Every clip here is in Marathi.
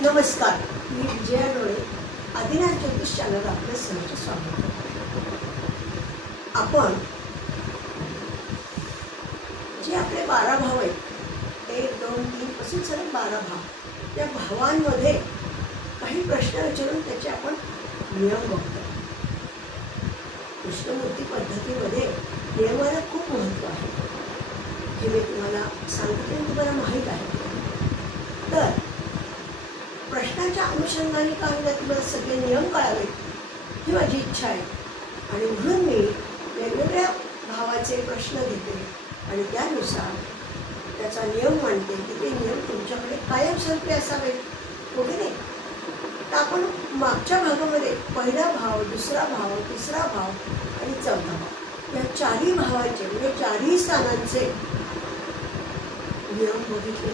नमस्कार, मी विजया डोळे. आदिनाथ ज्योतिष चॅनल आपलं सहर्ष स्वागत. आपण जे आपले 12 भाव आहेत, 1, 2, 3 असे सगळे 12 भाव, त्या भावांमध्ये काही प्रश्न विचारून त्याचे आपण नियम बघतो. कृष्णमूर्ती पद्धतीमध्ये नियमाला खूप महत्त्व आहे, हे मी तुम्हाला सांगितले, तुम्हाला माहीत आहे. तर प्रश्नाच्या अनुषंगाने काय होतं, तुम्हाला सगळे नियम कळावेत ही माझी इच्छा आहे. आणि म्हणून मी वेगवेगळ्या भावाचे प्रश्न घेते आणि त्यानुसार त्याचा नियम मांडते की ते नियम तुमच्याकडे कायमस्वरूपी असावेत, हो की नाही. तर आपण मागच्या भागामध्ये पहिला भाव, दुसरा भाव, तिसरा भाव आणि चौथा भाव या चारही भावाचे म्हणजे चारही स्थानांचे नियम बघितले.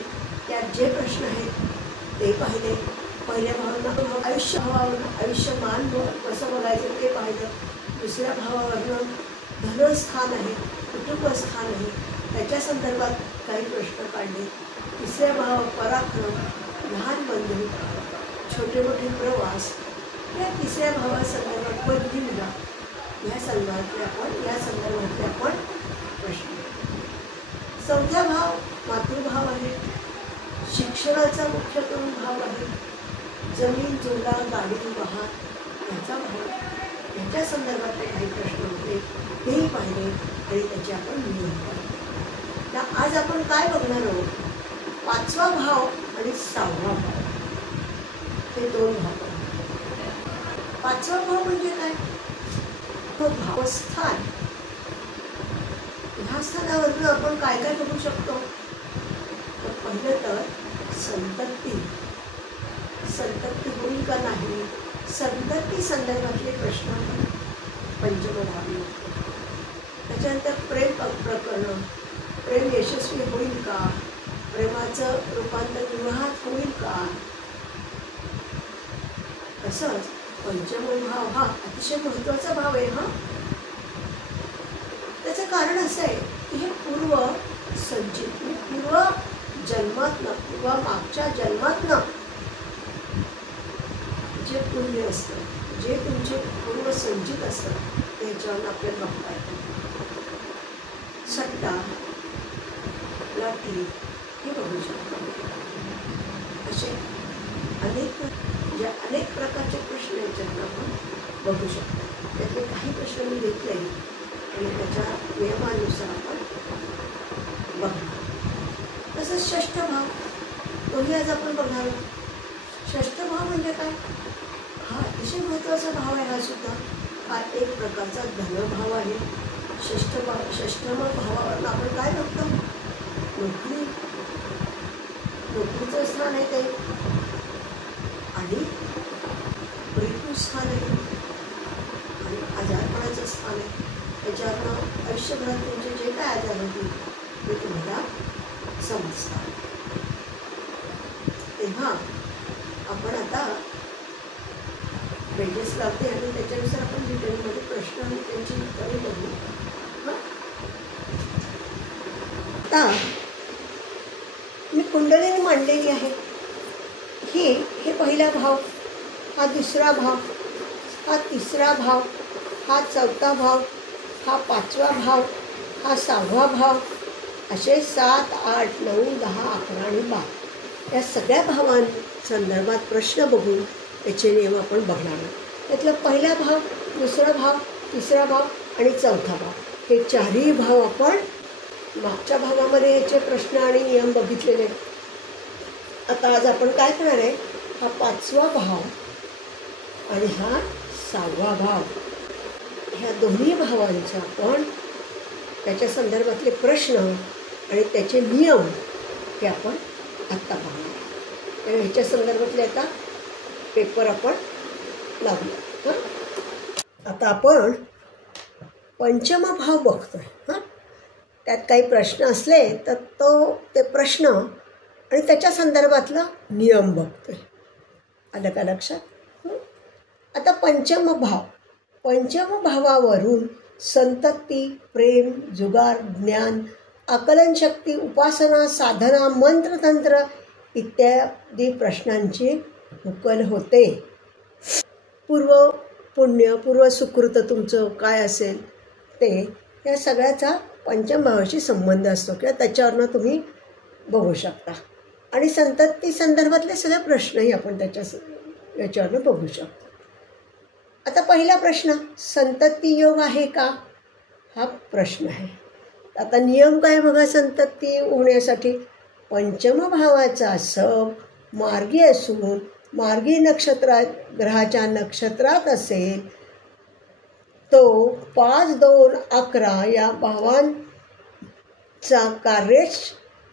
त्यात जे प्रश्न आहेत ते पाहिले. पहिल्या भावांना आयुष्य भावावरून आयुष्यमान कसं बघायचं ते पाहिलं. दुसऱ्या भावावरून धनस्थान आहे, कुटुंबस्थान आहे, त्याच्या संदर्भात काही प्रश्न काढले. तिसऱ्या भाव पराक्रम, लहान बंधू, छोटे मोठे प्रवास, या तिसऱ्या भावासंदर्भात पदवीला या संदर्भातले आपण प्रश्न. चौथा भाव मातृभाव आहे, शिक्षणाचा मुख्य करून भाव आहे, जमीन जोडा गाडी वाहन याचा भाव, याच्या संदर्भातले काही प्रश्न होते तेही पाहिले आणि त्याचे आपण नियम पाहिले. तर आज आपण काय बघणार आहोत, पाचवा भाव आणि सहावा भाव, हे दोन भाव. पाचवा भाव म्हणजे काय, तो भावस्थान. ह्या स्थानावरून आपण काय काय बघू शकतो. तर पहिलं तर संतती होईल का नाही, संतती संदर्भातले प्रश्न पंचम भावी. त्याच्यानंतर प्रेम प्रकरण, प्रेम यशस्वी होईल का, प्रेमाचं रूपांतर विवाहात होईल का. तसंच पंचम भाव हा अतिशय महत्त्वाचा भाव आहे. त्याचं कारण असं आहे की हे पूर्व संचित, पूर्व जन्मातनं किंवा मागच्या जन्मातनं जे पुण्य असतं, जे तुमचे पूर्व संचित असतं त्याच्यावर आपल्याला बघता येतं. सट्टा, लाठी हे बघू शकतो. असे अनेक प्रकारचे प्रश्न याच्यातून आपण बघू शकतो. त्यातले काही प्रश्न मी घेतले आणि त्याच्या नियमानुसार आपण बघणार. तसंच षष्ठ भाव, तोही आज आपण बघणार आहोत. षष्ठ भाव म्हणजे काय, हा अतिशय महत्त्वाचा भाव आहे. हा सुद्धा हा एक प्रकारचा धनभाव आहे. षष्ठम भावावरून आपण काय बघतो, नोकरीचं स्थान आहे ते, आणि मृत्यूस्थान आहे, आणि आजारपणाचं स्थान आहे. त्याच्यावरनं आयुष्यभरात तुमचे जे काय आजार होतील ते तुम्हाला समजतात. तेव्हा आपण आता पेजेस लावते आणि त्याच्यानुसार आपण डिटेलमध्ये प्रश्न आणि त्यांची उत्तरे बघू. आता मी कुंडली मांडलेली आहे. हे पहिला भाव, हा दुसरा भाव, हा तिसरा भाव, हा चौथा भाव, हा पाचवा भाव, हा सहावा भाव, असे 7, 8, 9, 10, 11 आणि 12 या सगळ्या भावांसंदर्भात प्रश्न बघून त्याचे नियम आपण बघणार आहोत. त्यातला पहिला भाव, दुसरा भाव, तिसरा भाव आणि चौथा भाव हे चारही भाव आपण मागच्या भागामध्ये याचे प्रश्न आणि नियम बघितलेले. आता आज आपण काय करणार आहे, हा पाचवा भाव आणि हा सहावा भाव, ह्या दोन्ही भावांचा आपण त्याच्या संदर्भातले प्रश्न आणि त्याचे नियम हे आपण आत्ता पाहणार. ह्याच्या संदर्भातले आता पेपर आपण लावूया. आता आपण पंचम भाव बघतोय. त्यात काही प्रश्न असले तर ते प्रश्न आणि त्याच्या संदर्भातला नियम बघतोय. आलं का लक्षात. आता पंचम भावावरून संतती, प्रेम, जुगार, ज्ञान, आकलनशक्ती, उपासना, साधना, मंत्रतंत्र इत्यादी प्रश्नांची उकल होते. पूर्व पुण्य, पूर्व सुकृत तुमचं काय असेल ते, या सगळ्याचा पंचम भावाशी संबंध असतो किंवा त्याच्यावरनं तुम्ही बघू शकता. आणि संतती संदर्भातले सगळे प्रश्नही आपण याच्यावरनं बघू शकतो. आता पहिला प्रश्न, संतती योग आहे का, हा प्रश्न आहे. आता नियम काय बघा संतती होण्यासाठी. पंचम भावाचा सब मार्गी असून मार्गी ग्रहाच्या नक्षत्रात असेल तो 5, 2, 11 या भावांचा कार्यश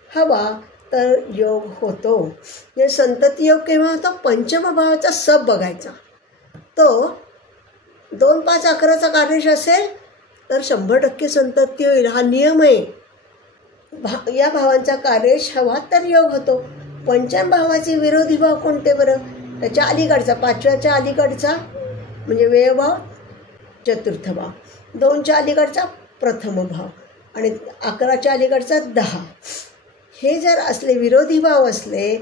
हवा तर योग होतो. म्हणजे संतती योग केव्हा होतो, पंचम भावाचा सब बघायचा. तो 2, 5, 11चा कार्यश असेल तर 100% संतती होईल, हा नियम आहे. या भावांचा कार्यश हवा तर योग होतो. पंचम भावाचे विरोधी भाव कोणते बरं, त्याच्या अलीकडचा 5व्याच्या अलीकडचा म्हणजे व्ययभाव चतुर्थ भाव, 2च्या अलीकडचा प्रथम भाव आणि 11च्या अलीकडचा 10. हे जर असले विरोधी भाव असले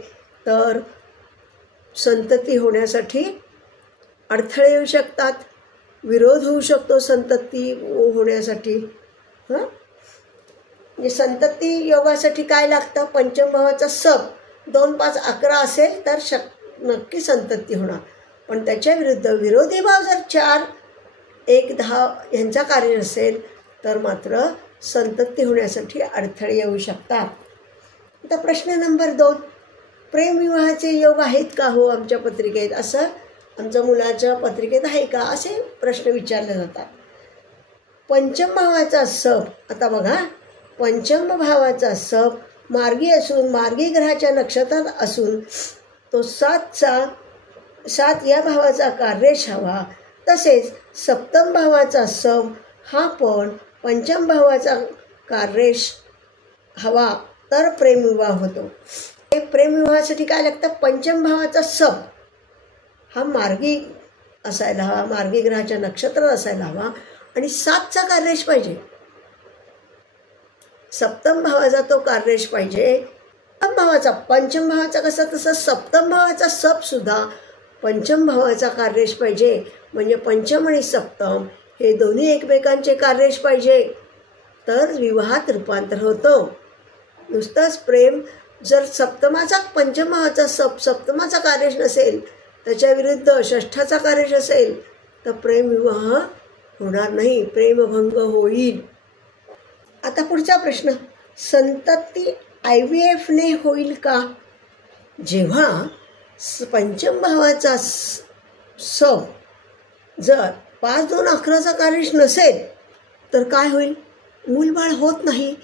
तर संतती होण्यासाठी अडथळे येऊ शकतात, विरोध होऊ शकतो संतती होण्यासाठी. म्हणजे संतती योगासाठी काय लागतं, पंचम भावाचा सब 2, 5, 11 असेल तर नक्की संतती होणार. पण त्याच्या विरुद्ध विरोधी भाव जर 4, 1, 10 यांचा कार्य असेल तर मात्र संतती होण्यासाठी अडथळे येऊ शकतात. आता प्रश्न नंबर 2, प्रेमविवाहाचे योग आहेत का हो आमच्या पत्रिकेत, असं आमच्या मुलाच्या पत्रिकेत आहे का, असे प्रश्न विचारले जातात. पंचम भावाचा सब, आता बघा, पंचम भावाचा सब मार्गी असून मार्गी ग्रहाच्या नक्षत्रात असून तो 7 या भावाचा कार्यश हवा. तसेच सप्तम भावाचा सब हा पण पंचम भावाचा कार्यश हवा तर प्रेमविवाह होतो. हे प्रेमविवाहासाठी काय लागतं, पंचम भावाचा सब हा मार्गी असायला हवा, मार्गी ग्रहाच्या नक्षत्रात असायला हवा आणि 7चा कार्यश पाहिजे. सप्तम भावाचा तो कार्यश पाहिजे. सप्तम भावाचा, पंचम भावाचा कसा तसं सप्तम भावाचा सब सुद्धा पंचम भावाचा कार्यश पाहिजे. म्हणजे पंचम आणि सप्तम हे दोन्ही एकमेकांचे कार्यश पाहिजे तर विवाहात रूपांतर होतं. नुसतंच प्रेम जर सप्तमाचा पंचम भावाचा सप्तमाचा कार्यश नसेल, त्याच्या विरुद्ध षष्ठाचा कार्यश असेल तर प्रेमविवाह होणार नाही, प्रेमभंग होईल. आता पुढचा प्रश्न, संतती IVFने होईल का. जेव्हा पंचम भावाचा सब जर 5, 2, 11चा कार्यश नसेल तर काय होईल, मूलबाळ होत नाही,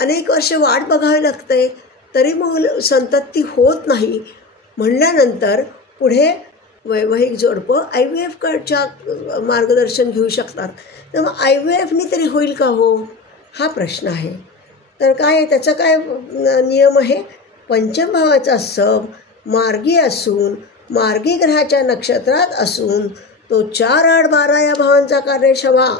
अनेक वर्षे वाट बघावी लागते तरी संतती होत नाही. म्हणल्यानंतर पुढे वैवाहिक जोडपं IVFच्या मार्गदर्शन घेऊ शकतात. तर मग IVFने तरी होईल का हो, हा प्रश्न आहे. तर काय आहे त्याचा काय नियम आहे, पंचम भावाचा सब मार्गी असून मार्गी ग्रहाच्या नक्षत्रात असून तो 4, 8, 12 या भावांचा कार्यश हवा.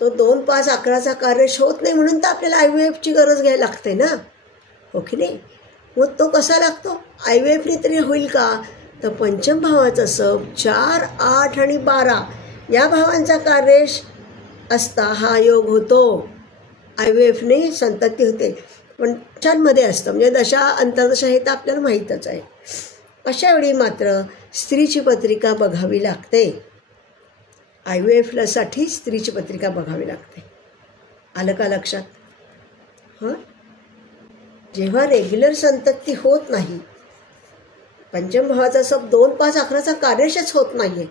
तो 2, 5, 11चा कार्यश होत नाही म्हणून तर आपल्याला IVFची गरज घ्यायला लागते ना, हो की नाही. मग तो कसा लागतो, IVFने तरी होईल का, तर पंचम भावाचा सब 4, 8 आणि 12 या भावांचा कार्यश असता हा योग होतो. IVFने संतती होते पण मध्ये असतं, म्हणजे दशा अंतर्दशा हे तर आपल्याला माहीतच आहे. अशा वेळी मात्र स्त्रीची पत्रिका बघावी लागते. IVF साठी स्त्रीची पत्रिका बघावी लागते. आलं का लक्षात. जेव्हा रेग्युलर संतती होत नाही, पंचम भावाचा सब 2, 5, 11चा कार्यशच होत नाही आहे,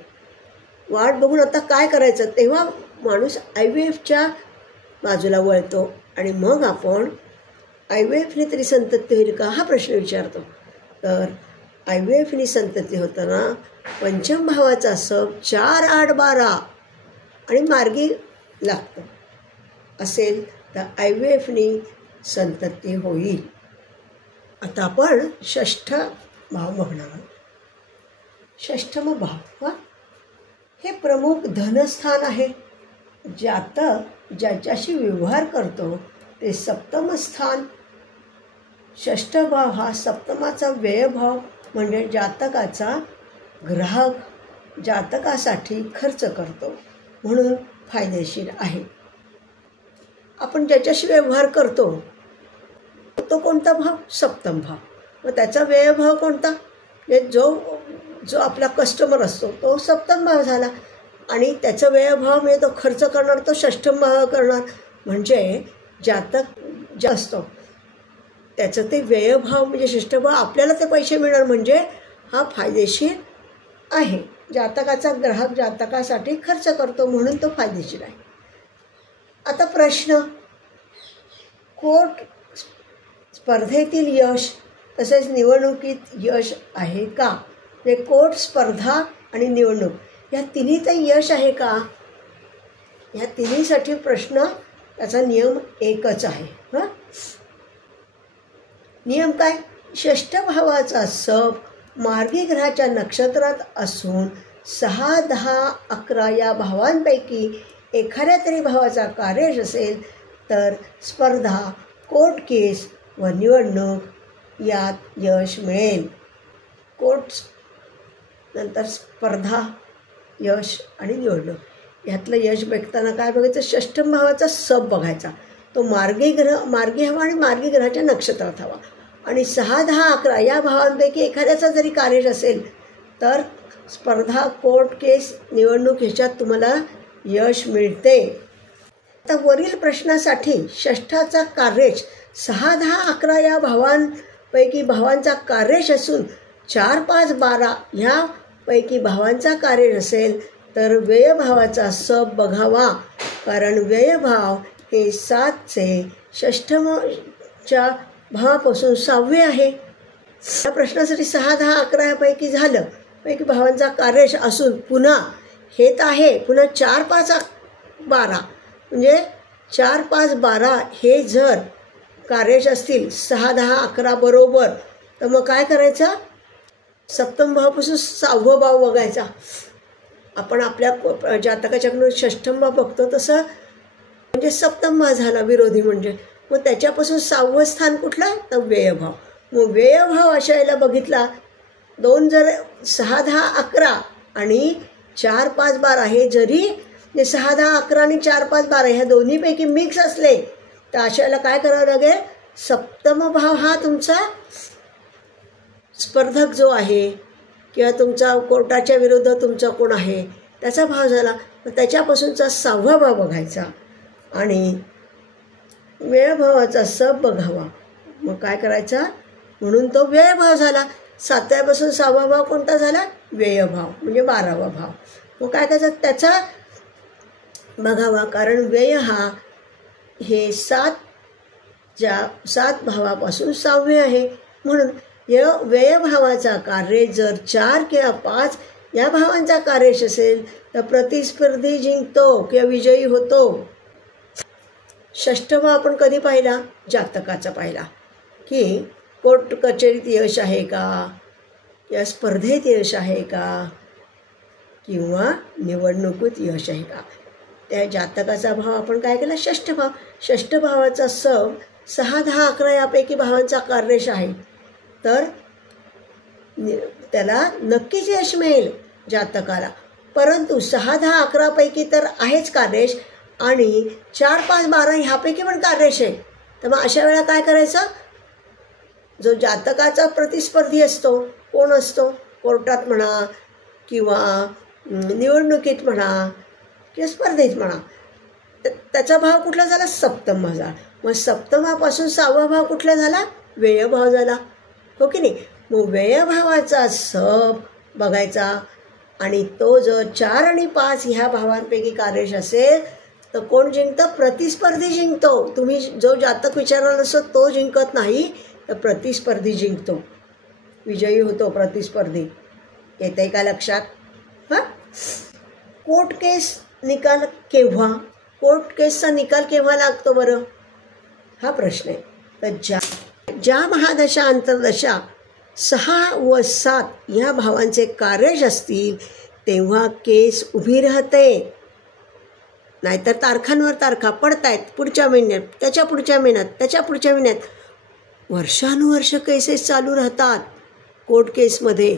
वाट बघून आता काय करायचं, तेव्हा माणूस IVFच्या बाजूला वळतो आणि मग आपण IVFने तरी संतती होईल का हा प्रश्न विचारतो. तर IVFने संतती होताना पंचम भावाचा सब 4, 8, 12 आणि मार्गी लागतं असेल तर IVFने संतती होईल. आता आपण षष्ठ भाव बघणार. षष्ठम भाव हे प्रमुख धनस्थान आहे. ज्याच्याशी व्यवहार करतो ते सप्तम स्थान. षष्ठ भाव हा सप्तमाचा व्ययभाव म्हणजे जातकाचा ग्राहक जातकासाठी खर्च करतो म्हणून फायदेशीर आहे. आपण ज्याच्याशी व्यवहार करतो तो कोणता भाव? सप्तम भाव. मग त्याचा व्ययभाव कोणता? म्हणजे जो आपला कस्टमर असतो तो सप्तम भाव झाला आणि त्याचा व्ययभाव म्हणजे तो खर्च करणार तो षष्ठम भाव करणार. म्हणजे जातक जे असतो त्याचं ते व्ययभाव म्हणजे षष्ठ भाव आपल्याला ते पैसे मिळणार म्हणजे हा फायदेशीर आहे. जातकाचा ग्राहक जातकासाठी खर्च करतो म्हणून तो फायदेशीर आहे. आता प्रश्न, कोर्ट स्पर्धेतील यश तसेच निवडणुकीत यश आहे का? म्हणजे कोर्ट स्पर्धा आणि निवडणूक या तिन्हीत यश आहे का? या तिन्हीसाठी प्रश्न त्याचा नियम एकच आहे. नियम काय? षष्ठ भावाचा सब मार्गी ग्रहाच्या नक्षत्रात असून 6, 10, 11 या भावांपैकी एखाद्या तरी भावाचा कार्यश असेल तर स्पर्धा, कोर्ट केस व निवडणूक यात यश मिळेल. कोर्ट नंतर स्पर्धा, यश आणि निवडणूक यातलं यश बघताना काय बघायचं? षष्ठम भावाचा सब बघायचा. तो मार्गी हवा आणि मार्गी ग्रहाच्या नक्षत्रात हवा आणि 6, 10, 11 या भावांपैकी एखाद्याचा जरी कार्यश असेल तर स्पर्धा, कोर्ट केस, निवडणूक ह्याच्यात तुम्हाला यश मिळते. आता वरील प्रश्नासाठी षष्ठाचा कार्यश 6, 10, 11 या भावांपैकी भावांचा कार्यश असून 4, 5, 12 ह्यापैकी भावांचा कार्यश असेल तर व्ययभावाचा सब बघावा. कारण व्ययभाव हे 7चे षष्ठमच्या भावापासून 6वे आहे. या प्रश्नासाठी 6, 10, 11 यापैकी झालं पैकी भावांचा कार्यश असून पुन्हा हे तर आहे, पुन्हा 4, 5, 12 म्हणजे 4, 5, 12 हे जर कार्यश असतील 6, 10, 11 बरोबर तर मग काय करायचं? सप्तम भावापासून 6वं भाव बघायचा. आपण आपल्या जातकाच्याकडून षष्ठम भाव बघतो तसं म्हणजे सप्तम भाव झाला विरोधी. म्हणजे मग त्याच्यापासून 6वं स्थान कुठलं? तर व्ययभाव. मग व्ययभाव अशा याला बघितला 2 जर 6, 10, 11 आणि 4, 5, 12 हे जरी 6, 10, 11 आणि 4, 5, 12 ह्या दोन्हीपैकी मिक्स असले तर अशा याला काय करावं लागेल? सप्तम भाव हा तुमचा स्पर्धक जो आहे किंवा तुमचा कोर्टाच्या विरुद्ध तुमचा कोण आहे त्याचा भाव झाला. मग त्याच्यापासूनचा 6वा भाव बघायचा आणि व्ययभावाचा सब बघावा. मग काय करायचा? म्हणून तो व्ययभाव झाला. 7व्यापासून 6वा भाव कोणता झाला? व्ययभाव म्हणजे 12वा भाव. मग काय करायचं? त्याचा बघावा. कारण व्यय हा हे 7 भावापासून 6वे आहे. म्हणून व्ययभावाचा कार्य जर 4 किंवा 5 या भावांचा कार्यश असेल तर प्रतिस्पर्धी जिंकतो किंवा विजयी होतो. षष्ठ भाव आपण कधी पाहिला? जातकाचा पाहिला की कोर्ट कचेरीत यश आहे का किंवा स्पर्धेत यश आहे का किंवा निवडणुकीत यश आहे का. त्या जातकाचा भाव आपण काय केला? षष्ठ भाव. षष्ठ भावाचा सब 6, 10, 11 यापैकी भावांचा कार्यश आहे तर त्याला नक्कीच यश मिळेल जातकाला. परंतु 6, 10, 11 पैकी तर आहेच कार्यश आणि 4, 5, 12 ह्यापैकी पण कार्यश आहे. तर मग अशा वेळेला काय करायचं? जो जातकाचा प्रतिस्पर्धी असतो कोण असतो? कोर्टात म्हणा किंवा निवडणुकीत म्हणा किंवा स्पर्धेत म्हणा त्याचा भाव कुठला झाला? सप्तम भाव झाला. मग सप्तमापासून 6वा भाव कुठला झाला? व्ययभाव झाला. हो की नाही? मग व्ययभावाचा सब बघायचा आणि तो जर 4 आणि 5 ह्या भावांपैकी कार्यश असेल तर कोण जिंकतं? प्रतिस्पर्धी जिंकतो. तुम्ही जो जातक विचारला नसतो तो जिंकत नाही तर प्रतिस्पर्धी जिंकतो, विजयी होतो प्रतिस्पर्धी. येतं आहे का लक्षात? कोर्ट केस निकाल केव्हा? कोर्ट केसचा निकाल केव्हा लागतो बरं? हा प्रश्न आहे. तर ज्या महादशा अंतर्दशा 6 व 7 ह्या भावांचे कार्यश असतील तेव्हा केस उभी राहते. नाहीतर तारखांवर तारखा पडतायत. पुढच्या महिन्यात, त्याच्या पुढच्या महिन्यात, त्याच्या पुढच्या महिन्यात वर्षानुवर्ष केसेस चालू राहतात. कोर्ट केसमध्ये.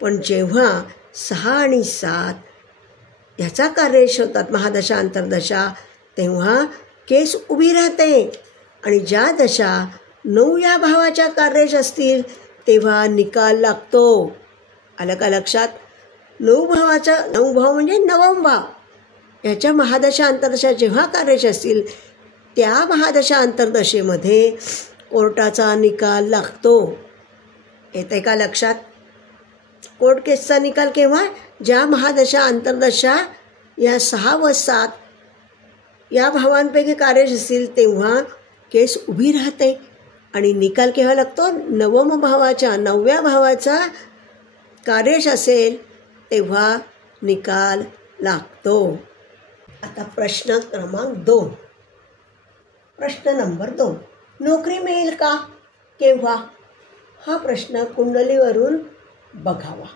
पण जेव्हा 6 आणि 7 ह्याचा कार्यश होतात महादशा अंतर्दशा, तेव्हा केस उभी राहते. आणि ज्या दशा 9 या भावाच्या कार्यश असतील तेव्हा निकाल लागतो. आलं का लक्षात? 9 भाव म्हणजे 9वा भाव, ह्याच्या महादशा अंतर्दशा जेव्हा कार्यश असतील त्या महादशा अंतर्दशेमध्ये कोर्टाचा निकाल लागतो. येते का लक्षात? कोर्ट केसचा निकाल केव्हा? ज्या महादशा अंतर्दशा या 6 व 7 या भावांपैकी कार्यश असतील तेव्हा केस उभी राहते. आणि निकाल केव्हा लागतो? 9व्या भावाचा कार्यश असेल तेव्हा निकाल लागतो. आता प्रश्न क्रमांक 2. प्रश्न नंबर 2. नोकरी मिळेल का? केव्हा? हा प्रश्न कुंडलीवरून बघावा.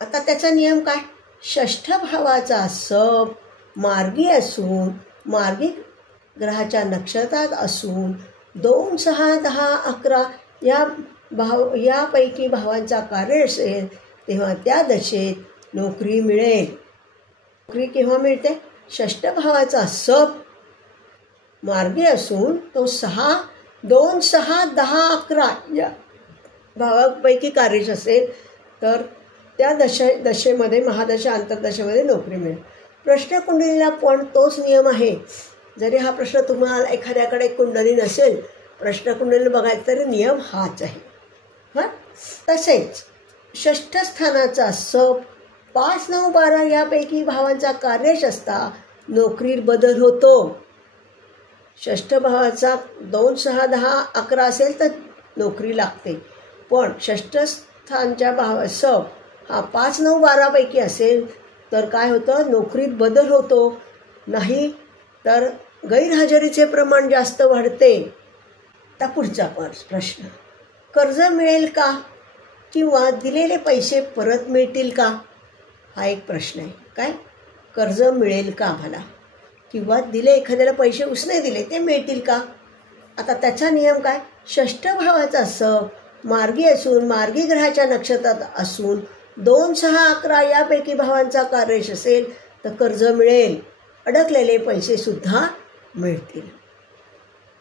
आता त्याचा नियम काय? षष्ठ भावाचा सब मार्गी असून, मार्गी ग्रहाच्या नक्षत्रात असून 2, 6, 10, 11 यापैकी भावांचा कार्य असेल तेव्हा त्या दशेत नोकरी मिळेल. नोकरी केव्हा मिळते? षष्ठ भावाचा सब मार्गी असून तो 2, 6, 10, 11 या भावापैकी कार्यश असेल तर त्या दशेमध्ये महादशा अंतर्दशेमध्ये नोकरी मिळेल. प्रश्नकुंडलीला पण तोच नियम आहे. जरी हा प्रश्न तुम्हाला एखाद्याकडे कुंडली नसेल, प्रश्नकुंडली बघायचं तरी नियम हाच आहे. तसेच षष्ठ स्थानाचा सब 5, 9, 12 यापैकी भावांचा कार्यश असता नोकरीत बदल होतो. षष्ठ भावाचा 2, 6, 10, 11 असेल तर नोकरी लागते. पण षष्ठ स्थानच्या सब हा 5, 9, 12 पैकी असेल तर काय होतं? नोकरीत बदल होतो. नाही तर गैरहजेरीचे प्रमाण जास्त वाढते. आता पुढचा प्रश्न. कर्ज मिळेल का? किंवा दिलेले पैसे परत मिळतील का? हा एक प्रश्न आहे. काय? कर्ज मिळेल का आम्हाला? किंवा एखाद्याला पैसे उसने दिले ते मिळतील का? आता त्याचा नियम काय? षष्ठ भावाचा सब मार्गी असून, मार्गी ग्रहाच्या नक्षत्रात असून 2, 6, 11 यापैकी भावांचा कार्यश असेल तर कर्ज मिळेल. अडकलेले पैसे सुद्धा मिळतील.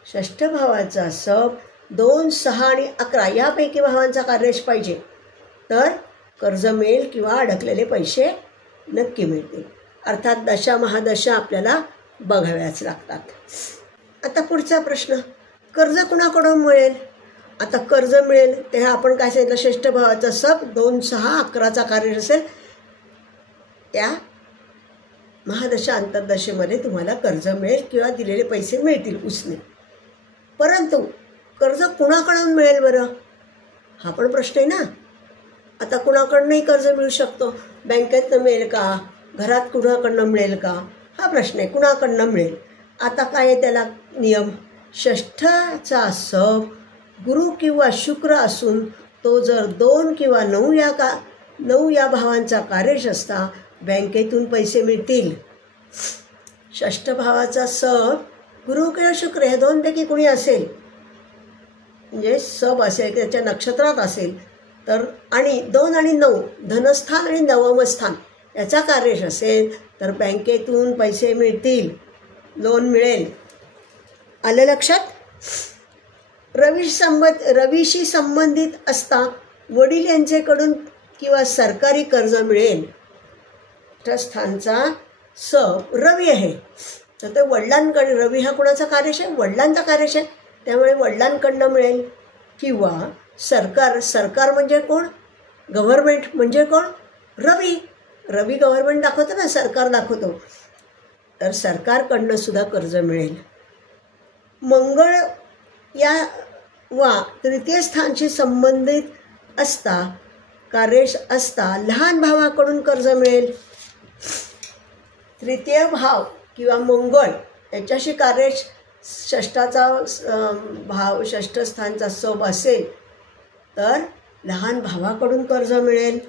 षष्ठ भावाचा सब 2, 6 आणि 11 यापैकी भावांचा कार्यश पाहिजे तर कर्ज मिळेल किंवा अडकलेले पैसे नक्की मिळतील. अर्थात दशा महादशा आपल्याला बघाव्याच लागतात. आता पुढचा प्रश्न. कर्ज कुणाकडून मिळेल? आता कर्ज मिळेल तेव्हा आपण काय सांगितलं? षष्ठ भावाचा सब 2, 6, 11चा कार्यश असेल त्या महादशा अंतर्दशेमध्ये तुम्हाला कर्ज मिळेल किंवा दिलेले पैसे मिळतील उसने. परंतु कर्ज कुणाकडून मिळेल बरं? हा पण प्रश्न आहे ना. आता कुणाकडनंही कर्ज मिळू शकतो. बँकेतनं मिळेल का? घरात कुणाकडनं मिळेल का? हा प्रश्न आहे. कुणाकडनं मिळेल? आता काय आहे त्याला नियम? षष्ठाचा सब गुरु किंवा शुक्र असून तो जर 2 किंवा 9 या भावांचा कार्यश असता बँकेतून पैसे मिळतील. षष्ठ भावाचा सब गुरु किंवा शुक्र हे 2पैकी कोणी असेल, म्हणजे सब असेल त्याच्या नक्षत्रात असेल तर, आणि 2 आणि 9 धनस्थान आणि नवम स्थान याचा कार्यश असेल तर बँकेतून पैसे मिळतील, लोन मिळेल. आलं लक्षात? रवीशी संबंधित असता वडील यांच्याकडून किंवा सरकारी कर्ज मिळेल. स्थानचा सब रवी आहे तर ते वडिलांकडे, रवी हा कोणाचा कार्यश आहे? वडिलांचा कार्यश आहे, त्यामुळे वडिलांकडनं मिळेल. किंवा सरकार म्हणजे कोण? गव्हर्नमेंट म्हणजे कोण? रवी गव्हर्नमेंट दाखवतो ना, सरकार दाखवतो, तर सरकारकडनं सुद्धा कर्ज मिळेल. मंगळ या वा तृतीय स्थानशी संबंधित असता कार्यश असता लहान भावाकडून कर्ज मिळेल. तृतीय भाव किंवा मंगळ याच्याशी कार्यश षष्ठाचा भाव, षष्ठ स्थानचा सब असेल तर लहान भावाकडून कर्ज मिळेल.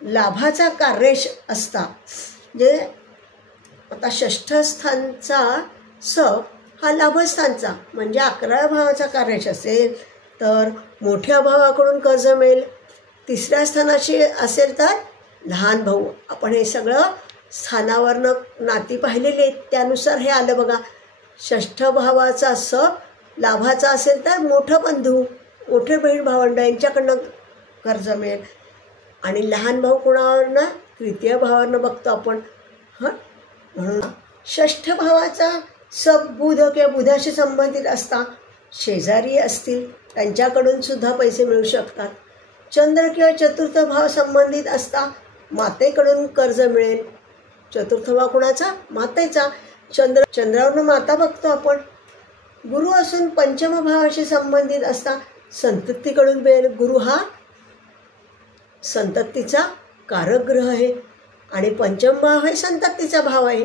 लाभाचा कार्यश असता, म्हणजे आता षष्ठ स्थानचा सब हा लाभस्थानचा म्हणजे 11व्या भावाचा कार्यश असेल तर मोठ्या भावाकडून कर्ज मिळेल. तिसऱ्या स्थानाची असेल तर लहान भाऊ. आपण हे सगळं स्थानावरनं नाती पाहिलेली आहेत, त्यानुसार हे आलं बघा. षष्ठ भावाचा लाभाचा असेल तर मोठं बंधू, मोठे बहीण भावंड यांच्याकडनं कर्ज मिळेल. आणि लहान भाऊ कोणावरनं? तृतीय भावावरनं बघतो आपण. म्हणून षष्ठ भावाचा बुध किंवा बुधाशी संबंधित असता. शेजारी असतील त्यांच्याकडून सुद्धा पैसे मिळू शकतात. चंद्र किंवा चतुर्थ भाव संबंधित असता मातेकडून कर्ज मिळेल. चतुर्थ भाव कोणाचा? मातेचा. चंद्रावरनं माता बघतो आपण. गुरु असून पंचम भावाशी संबंधित असता संततीकडून मिळेल. गुरु हा संततीचा कारक ग्रह आहे आणि पंचम भाव हे संततीचा भाव आहे.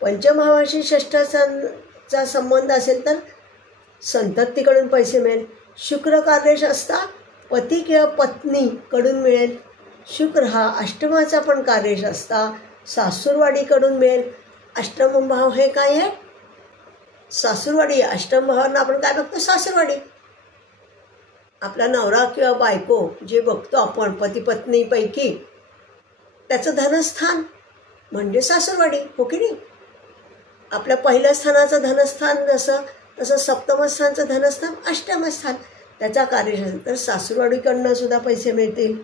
पंचम भावाशी षष्ठाचा संबंध असेल तर संततीकडून पैसे मिळेल. शुक्र कार्यश असता पती किंवा पत्नीकडून मिळेल. शुक्र हा अष्टमाचा पण कार्यश असता सासूरवाडीकडून मिळेल. अष्टम भाव हे काय आहे? सासूरवाडी. अष्टम भावांना आपण काय बघतो? सासूरवाडी. आपला नवरा किंवा बायको जे बघतो आपण पती पत्नीपैकी, त्याचं धनस्थान म्हणजे सासूरवाडी, हो की नाही? आपल्या पहिल्या स्थानाचं धनस्थान तसं सप्तमस्थानचं धनस्थान अष्टमस्थान, त्याचा कार्यश असेल तर सासूरवाडीकडनं सुद्धा पैसे मिळतील.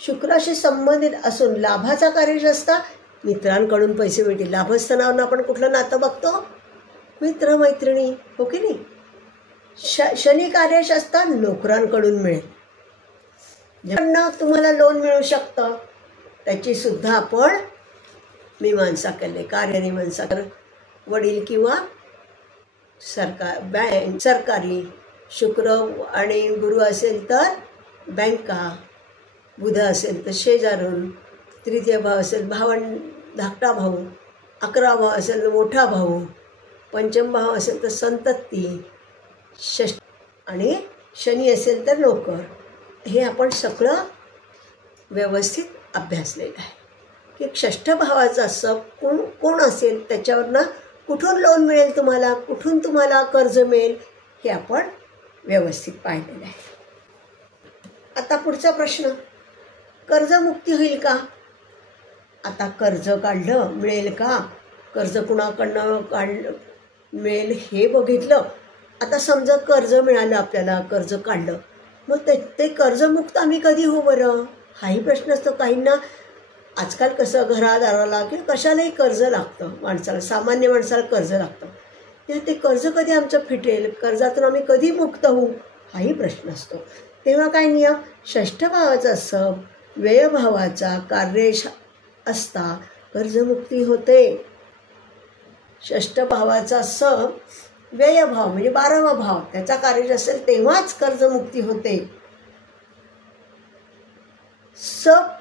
शुक्राशी संबंधित असून लाभाचा कार्यश असता मित्रांकडून पैसे मिळतील. लाभस्थानावरून आपण कुठलं नातं बघतो? मित्रमैत्रिणी, हो की नाही? शनी कार्यश असता नोकरांकडून मिळेल. ज्यांना तुम्हाला लोन मिळू शकतं त्याची सुद्धा आपण मीमांसा केली. कार्यमीमांसा. वडील किंवा सरकारी. शुक्र आणि गुरु असेल तर बँका. बुध असेल तर शेजारून. तृतीय भाव असेल धाकटा भाऊ. 11 भाव असेल तर मोठा भाऊ. पंचम भाव असेल तर संतती. आणि शनी असेल तर नोकर. हे आपण सगळं व्यवस्थित अभ्यासलेलं आहे की षष्ठ भावाचा कोण असेल त्याच्यावरनं कुठून लोन मिळेल तुम्हाला, कुठून तुम्हाला कर्ज मिळेल हे आपण व्यवस्थित पाहिलेलं आहे. आता पुढचा प्रश्न, कर्जमुक्ती होईल का? आता कर्ज काढलं मिळेल का? कर्ज कुणाकडनं मिळेल हे बघितलं. आता समजा कर्ज मिळालं आपल्याला, कर्ज काढलं, मग ते कर्जमुक्त आम्ही कधी होऊ बरं? हाही प्रश्न असतो. काहींना आजकाल कसं घरादाराला किंवा कशालाही कर्ज लागतं माणसाला, सामान्य माणसाला कर्ज लागतं. ते कर्ज कधी आमचं फिटेल, कर्जातून आम्ही कधी मुक्त होऊ, हाही प्रश्न असतो. तेव्हा काय नियम? षष्ठ भावाचा व्ययभावाचा कार्यश असता कर्जमुक्ती होते. षष्ठ भावाचा व्ययभाव म्हणजे 12वा भाव त्याचा कार्यश असेल तेव्हाच कर्जमुक्ती होते.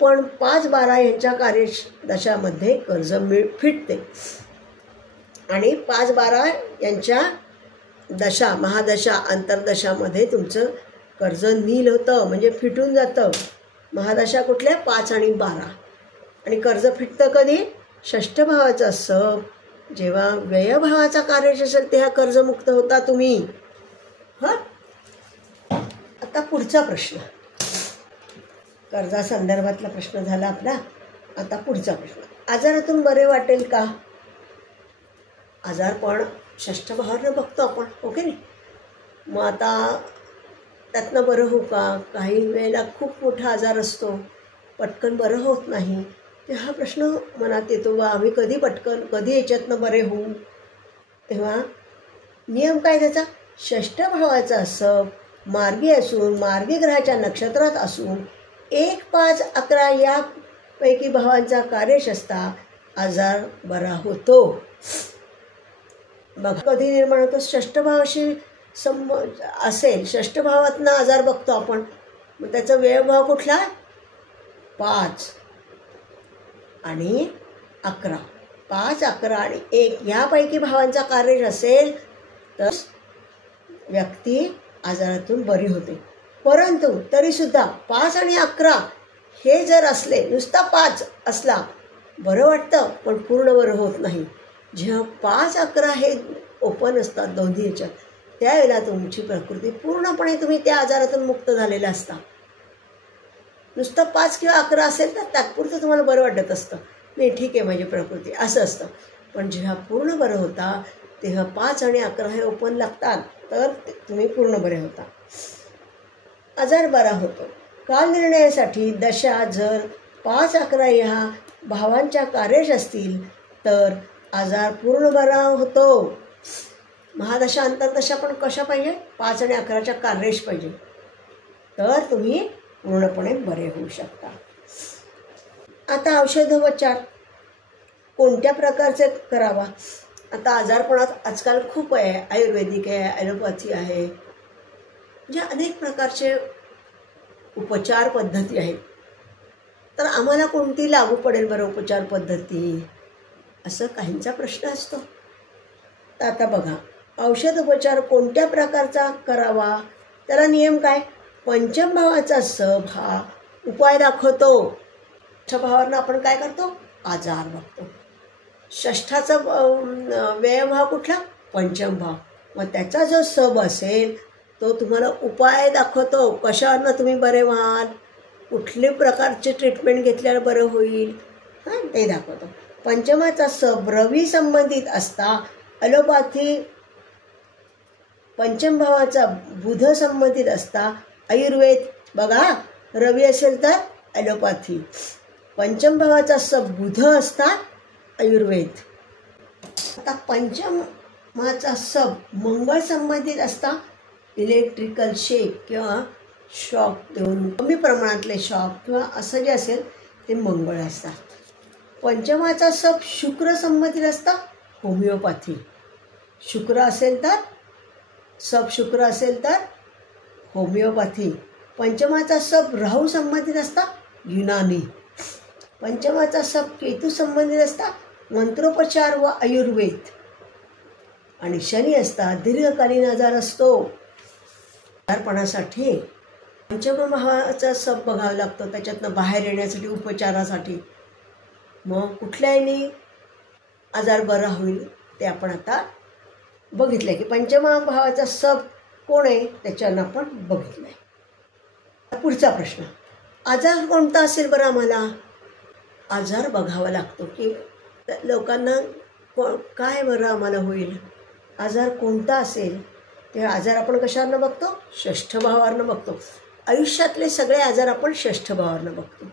पण 5-12 यांच्या कार्यश दशामध्ये कर्ज फिटते आणि 5-12 यांच्या दशा, महादशा, अंतर्दशामध्ये तुमचं कर्ज नील होतं म्हणजे फिटून जातं. महादशा कुठल्या? 5 आणि 12. आणि कर्ज फिटतं कधी? षष्ठ भावाचा जेव्हा व्ययभावाचा कार्यश असेल तेव्हा कर्जमुक्त होता तुम्ही. आता पुढचा प्रश्न, कर्जासंदर्भातला प्रश्न झाला आपला. आता पुढचा प्रश्न, आजारातून बरे वाटेल का? आजार पण षष्ठ भावानं बघतो आपण, ओके नाही? मग आता त्यातनं बरं होऊ का? काही वेळेला खूप मोठा आजार असतो, पटकन बरं होत नाही. ते हा प्रश्न मनात येतो, बा आम्ही कधी याच्यातनं बरे होऊ? तेव्हा नियम काय त्याचा? षष्ठ भावाचा मार्गी असून, मार्गी ग्रहाच्या नक्षत्रात असून 1, 5, 11 यापैकी भावांचा कार्यश असता आजार बरा होतो. बघा कधी निर्माण होतो? षष्ठ भावाशी असेल, षष्ठ भावातनं आजार बघतो आपण. मग त्याचा व्ययभाव कुठला? 5 आणि 11. 5, 11 आणि 1 यापैकी भावांचा कार्यश असेल तर व्यक्ती आजारातून बरी होते. परंतु तरीसुद्धा 5 आणि 11 हे जर असले, नुसता 5 असला बरं वाटतं पण पूर्ण बरं होत नाही. जेव्हा 5, 11 हे ओपन असतात दोन्ही ह्याच्यात, त्यावेळेला तुमची प्रकृती पूर्णपणे तुम्ही त्या आजारातून मुक्त झालेला असता. नुसतं 5 किंवा 11 असेल तर तात्पुरतं तुम्हाला बरं वाटत असतं, नाही ठीक आहे माझी प्रकृती, असं असतं. पण जेव्हा पूर्ण बरं होता तेव्हा 5 आणि 11 हे ओपन लागतात, तर तुम्ही पूर्ण बरे होता. आजार बरा होतो. काल निर्णयासाठी दशा जर 5, 11 ह्या भावांच्या कार्यश असतील तर आजार पूर्ण बरा होतो. महादशा अंतर्दशा पण कशा पाहिजे? 5 आणि 11च्या कार्यश पाहिजे, तर तुम्ही पूर्णपणे बरे होऊ शकता. आता औषधोपचार कोणत्या प्रकारचे करावा? आता आजारपणात आजकाल खूप आहे, आयुर्वेदिक आहे, ॲलोपॅथी आहे, म्हणजे अनेक प्रकारचे उपचार पद्धती आहेत. तर आम्हाला कोणती लागू पडेल बरं उपचार पद्धती, असं काहींचा प्रश्न असतो. तर आता बघा, औषधोपचार कोणत्या प्रकारचा करावा, त्याला नियम काय? पंचम भावाचा सब हा उपाय दाखवतो. भावांना आपण काय करतो? आजार बघतो. षष्ठाचा व्ययभाव कुठला? पंचम भाव. मग त्याचा जो सब असेल तो तुम्हाला उपाय दाखवतो, कशावरनं तुम्ही बरे व्हाल, कुठल्या प्रकारचे ट्रीटमेंट घेतल्यावर बरं होईल, ते दाखवतो. पंचमाचा सब रवी संबंधित असता ॲलोपॅथी, पंचम भावाचा बुध संबंधित असता आयुर्वेद. बघा, रवी असेल तर ॲलोपॅथी, पंचम भावाचा सब बुध असता आयुर्वेद. आता पंचमाचा सब मंगळ संबंधित असता इलेक्ट्रिकल शेक किंवा शॉक देऊन, कमी प्रमाणातले शॉक किंवा असं जे असेल ते मंगळ असतात. पंचमाचा सब शुक्र संबंधित असता होमिओपॅथी. शुक्र असेल तर सब शुक्र असेल तर होमिओपॅथी. पंचमाचा सब राहू संबंधित असता युनानी. पंचमाचा सब केतू संबंधित असता मंत्रोपचार व आयुर्वेद. आणि शनी असता दीर्घकालीन आजार असतो. आजारपणासाठी पंचम भावाचा सब बघावा लागतो, त्याच्यातनं बाहेर येण्यासाठी उपचारासाठी. मग कुठल्याही आजार बरा होईल ते आपण आता बघितलं की पंचमा भावाचा सब कोण आहे त्याच्यानं आपण बघितलं आहे. पुढचा प्रश्न, आजार कोणता असेल बरं? आम्हाला आजार बघावा लागतो की लोकांना काय बरं आम्हाला होईल, आजार कोणता असेल. ते आजार आपण कशावरनं बघतो? षष्ठ भावावरनं बघतो. आयुष्यातले सगळे आजार आपण षष्ठ भावावरनं बघतो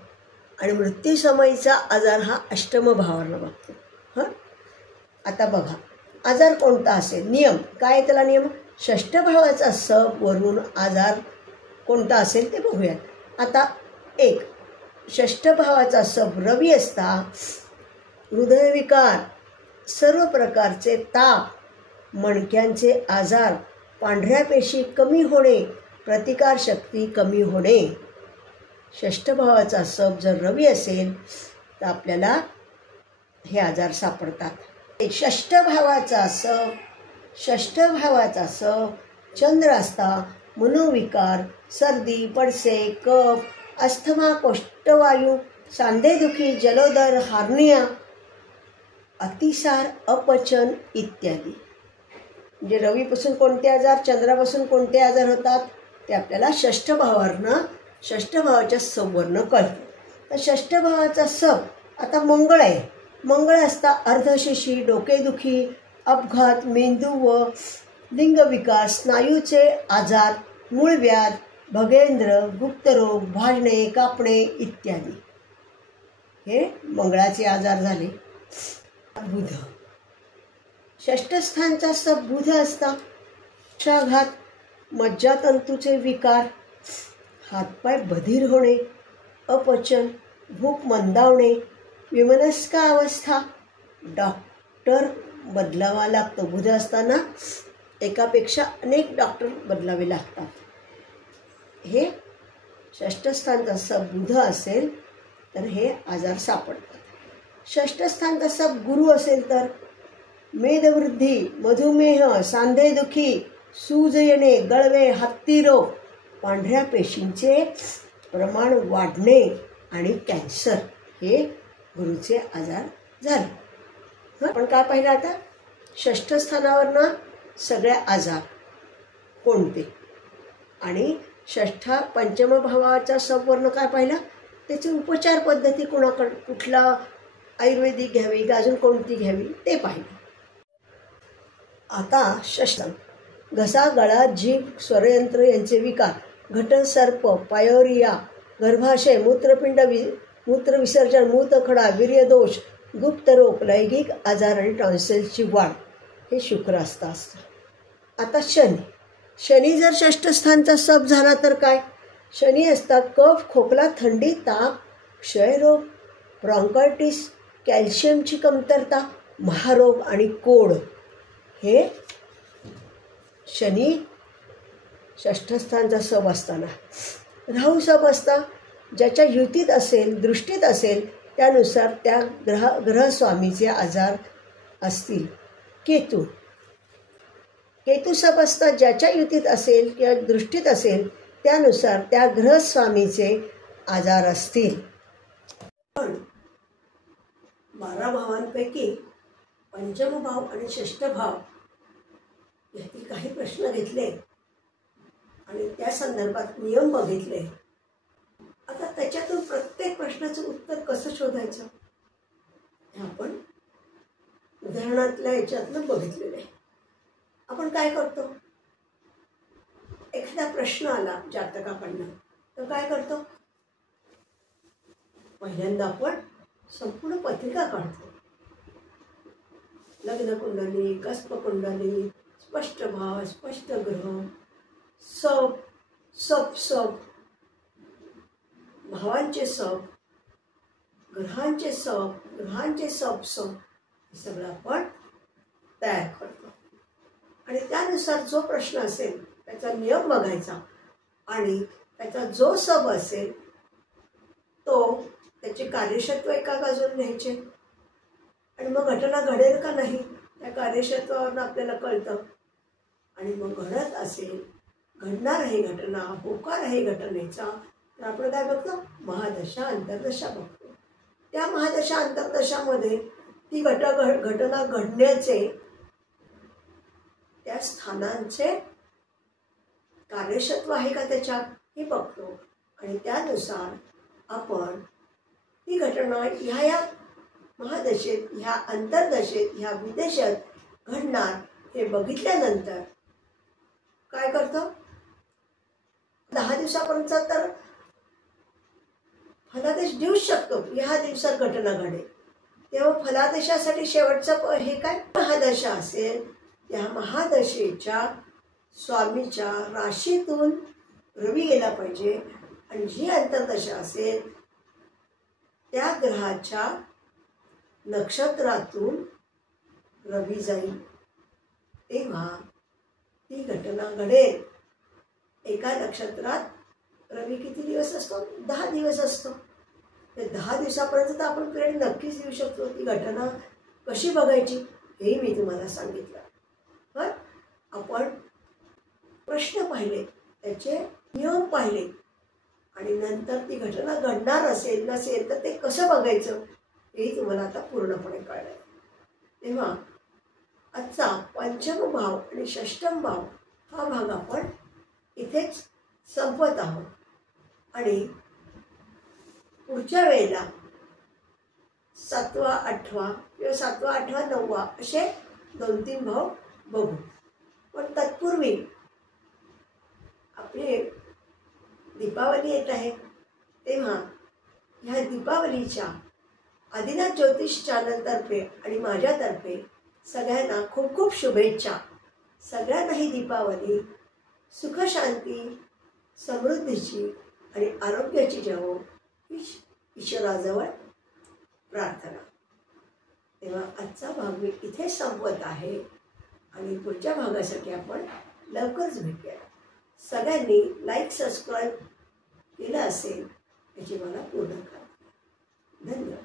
आणि मृत्यूसमयीचा आजार हा अष्टम भावावरनं बघतो. आता बघा, आजार कोणता असेल, नियम काय त्याला? नियम षष्ठ भावाचा सब वरून आजार कोणता असेल ते बघूयात. आता एक, षष्ठ भावाचा सब रवी असता हृदयविकार, सर्व प्रकारचे ताप, मणक्यांचे आजार, पांढऱ्या पेशी कमी होणे, प्रतिकारशक्ती कमी होणे. षष्ठ भावाचा सब जर रवी असेल तर आपल्याला हे आजार सापडतात. षष्ठ भावाचा सब चंद्र असता मनोविकार, सर्दी, पडसे, कफ, अस्थमा, कोष्ठवायू, सांधेदुखी, जलोदर, हार्निया, अतिसार, अपचन इत्यादी. म्हणजे रवीपासून कोणते आजार, चंद्रापासून कोणते आजार होतात ते आपल्याला षष्ठ भावावरनं, षष्ठ भावाच्या सबवरनं कळतं. तर षष्ठ भावाचा सब आता मंगळ आहे. मंगळ असता अर्धशेषी, डोकेदुखी, अपघात, मेंदू व लिंगविकार, स्नायूचे आजार, मूळव्याध, भगेंद्र, गुप्तरोग, भाजणे, कापणे इत्यादी. हे मंगळाचे आजार झाले. बुध, षष्ठस्थानचा सब बुध असता पक्षाघात, मज्जातंतूचे विकार, हातपाय बधीर होणे, अपचन, भूक मंदावणे, विमनस्क अवस्था, डॉक्टर बदलावा लागतो. बुध असताना एकापेक्षा अनेक डॉक्टर बदलावे लागतात. हे षष्ठस्थानचा सब बुध असेल तर हे आजार सापडतात. षष्ठस्थानचा सब गुरु असेल तर मेदवृद्धी, मधुमेह, सांधेदुखी, सूज येणे, गळवे, हत्तीरोग, पांढऱ्या पेशींचे प्रमाण वाढणे आणि कॅन्सर हे गुरुचे आजार झाले. आपण काय पाहिलं आता? षष्ठ स्थानावरनं सगळे आजार कोणते. आणि षष्ठा पंचम भावाचा सवर्ण काय पाहिला, त्याची उपचार पद्धती कुठला आयुर्वेदिक घ्यावी का अजून कोणती घ्यावी ते पाहिलं. आता षष्ठम घसा, गळा, जीभ, स्वरयंत्र यांचे विकार, घटन, सर्प, पायोरिया, गर्भाशय, मूत्रविसर्जन, मूतखडा, वीर्यदोष, गुप्तरोग, लैंगिक आजार आणि टॉन्सिल्सची वाढ हे शुक्रास्थ असतं. आता शनी जर षष्ठस्थानचा सप झाला तर काय, शनी असतात कफ, खोकला, थंडी, ताप, क्षयरोग, ब्रॉन्कायटिस, कॅल्शियमची कमतरता, महारोग आणि कोड हे शनी षष्ठस्थानचा सप असताना. राहू सप असता ज्याच्या युतीत असेल, दृष्टीत असेल त्यानुसार त्या ग्रहस्वामीचे आजार असतील. केतू सप असतात ज्याच्या युतीत असेल किंवा दृष्टीत असेल त्यानुसार त्या ग्रहस्वामीचे आजार असतील. पण 12 भावांपैकी पंचम भाव आणि षष्ठ भाव यातील काही प्रश्न घेतले आणि त्या संदर्भात नियम बघितले. आता त्याच्यातून प्रत्येक प्रश्नाचं उत्तर कसं शोधायचं हे आपण उदाहरणातल्या याच्यातनं बघितलेलं आहे. आपण काय करतो, एखादा प्रश्न आला जातकाकडनं तर काय करतो, पहिल्यांदा आपण संपूर्ण पत्रिका काढतो. लग्न कुंडली, कस्प कुंडली, स्पष्ट भाव, स्पष्ट ग्रह, सप भावांचे सप, ग्रहांचे सप हे सगळं आपण तयार करतो. आणि त्यानुसार जो प्रश्न असेल त्याचा नियम बघायचा आणि त्याचा जो सब असेल तो त्याचे कार्यक्षेत्र एका बाजूला न्यायचे आणि मग घटना घडेल का नाही त्या कार्यक्षेत्रावरून आपल्याला कळतं. आणि मग घडत असेल, घडणार आहे घटना, होकार आहे घटनेचा, तर आपण काय बघतो, महादशा अंतर्दशा बघतो. त्या महादशा अंतर्दशामध्ये ती घटना घडण्याचे त्या स्थानांचे कार्यक्षेत्र आहे का त्याच्यात हे बघतो. आणि त्यानुसार आपण ती घटना ह्या महादशेत, ह्या अंतर्दशेत, ह्या विदेशात घडणार हे बघितल्यानंतर काय करतो, 10 दिवसापर्यंत तर फलादेश देऊ शकतो. ह्या दिवसात घटना घडेल तेव्हा फलादेशासाठी शेवटचं हे काय महादशा असेल, त्या महादशेच्या स्वामीच्या राशीतून रवी गेला पाहिजे आणि जी अंतर्दशा असेल त्या ग्रहाच्या नक्षत्रातून रवी जाईल तेव्हा ती घटना घडेल. एका नक्षत्रात रवी किती दिवस असतो, 10 दिवस असतो. ते 10 दिवसापर्यंत तर आपण पिरियड नक्कीच देऊ शकतो. ती घटना कशी बघायची हेही मी तुम्हाला सांगितलं. पण आपण प्रश्न पाहिले, त्याचे नियम पाहिले आणि नंतर ती घटना घडणार असेल नसेल तर ते कसं बघायचं हेही तुम्हाला आता पूर्णपणे कळलं आहे. तेव्हा आजचा पंचम भाव आणि षष्ठम भाव हा भाग आपण इथेच संपवत आहोत आणि पुढच्या वेळेला 7वा 8वा किंवा 7वा 8वा 9वा असे 2-3 भाव बघू. पण तत्पूर्वी आपली दीपावली येत आहे तेव्हा ह्या दीपावलीच्या आदिनाथ ज्योतिष चॅनलतर्फे आणि माझ्यातर्फे सगळ्यांना खूप खूप शुभेच्छा. सगळ्यांना ही दीपावली सुखशांती, समृद्धीची आणि आरोग्याची जावो ही ईश्वराजवळ प्रार्थना. तेव्हा आजचा भाग मी इथे संपवत आहे आणि पुढच्या भागासाठी आपण लवकरच भेटूया. सगळ्यांनी लाईक सबस्क्राईब केलं असेल याची मला पूर्ण खात्री. धन्यवाद.